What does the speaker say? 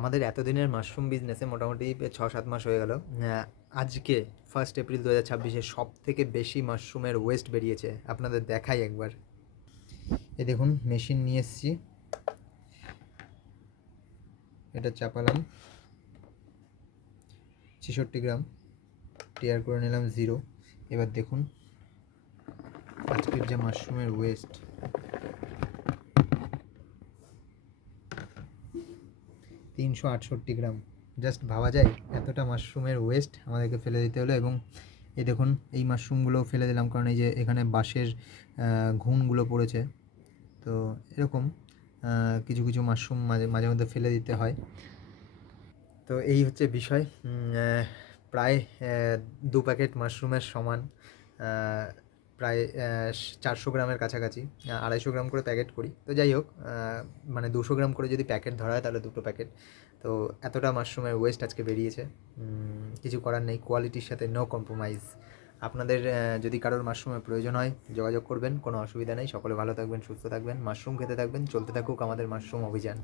আমাদের এতদিনের মাশরুম বিজনেসে মোটামুটি 6-7 মাস হয়ে গেল। আজকে 1 এপ্রিল 2026 সব থেকে বেশি মাশরুমের ওয়েস্ট বেরিয়েছে। আপনাদের দেখাই একবার। এ দেখুন, মেশিন নিয়ে এসেছি, এটা চাপালাম 66 গ্রাম, টিয়ার করে নিলাম 0। এবার দেখুন আজকের যে মাশরুমের ওয়েস্ট, 368 গ্রাম। জাস্ট ভাবা যায় এতটা মাশরুমের ওয়েস্ট আমাদেরকে ফেলে দিতে হলো। এবং এই দেখুন, এই মাশরুমগুলো ফেলে দিলাম কারণ এই যে এখানে বাঁশের ঘুণগুলো পড়েছে। তো এরকম কিছু কিছু মাশরুম মাঝে মাঝে মধ্যে ফেলে দিতে হয়। তো এই হচ্ছে বিষয়। প্রায় 2 প্যাকেট মাশরুমের সমান, প্রায় 400 গ্রামের কাছাকাছি। 250 গ্রাম করে প্যাকেট করি। তো যাই হোক, মানে 200 গ্রাম করে যদি প্যাকেট ধরা হয় তাহলে 2 প্যাকেট। তো এতটা মাশরুমের ওয়েস্ট আজকে বেরিয়েছে। কিছু করার নেই, কোয়ালিটির সাথে নো কম্প্রোমাইজ। আপনাদের যদি কারোর মাশরুমের প্রয়োজন হয় যোগাযোগ করবেন, কোনো অসুবিধা নেই। সকলে ভালো থাকবেন, সুস্থ থাকবেন, মাশরুম খেতে থাকবেন। চলতে থাকুক আমাদের মাশরুম অভিযান।